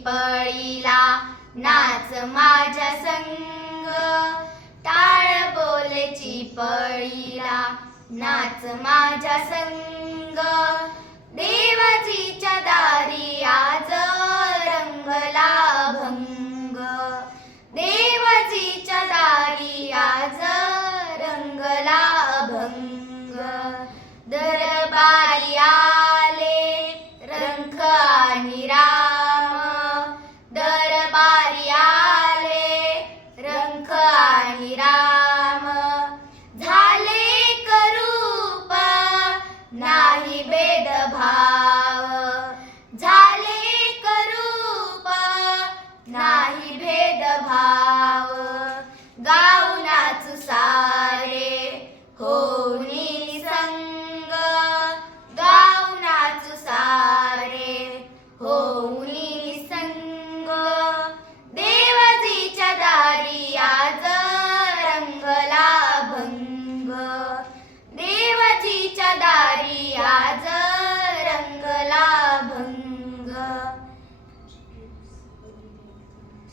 चिपळीला नाच माझ्या संग, टाळ बोले चिपळीला नाच माझ्या संग. देवाजीच्या दारी आज रंगला भंग, देवाजीच्या दारी आज रंगला भंग. दरबारी आले रंक आणि